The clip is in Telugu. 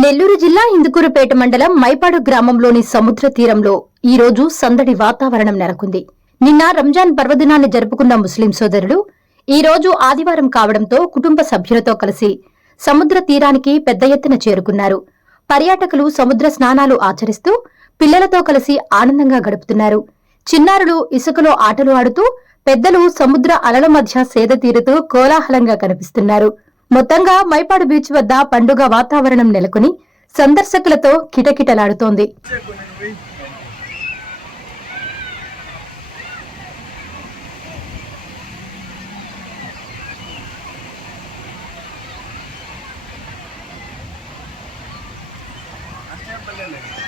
నెల్లూరు జిల్లా ఇందుకూరుపేట మండలం మైపాడు గ్రామంలోని సముద్ర తీరంలో ఈ రోజు సందడి వాతావరణం నెలకొంది. నిన్న రంజాన్ పర్వదినాన్ని జరుపుకున్న ముస్లిం సోదరులు ఈ రోజు ఆదివారం కావడంతో కుటుంబ సభ్యులతో కలిసి సముద్ర తీరానికి పెద్ద ఎత్తున చేరుకున్నారు. పర్యాటకులు సముద్ర స్నానాలు ఆచరిస్తూ పిల్లలతో కలిసి ఆనందంగా గడుపుతున్నారు. చిన్నారులు ఇసుకలో ఆటలు ఆడుతూ, పెద్దలు సముద్ర అలల మధ్య సేద తీరుతూ కోలాహలంగా కనిపిస్తున్నారు. మొత్తంగా మైపాడు బీచ్ వద్ద పండుగ వాతావరణం నెలకొని సందర్శకులతో కిటకిటలాడుతోంది. Hasta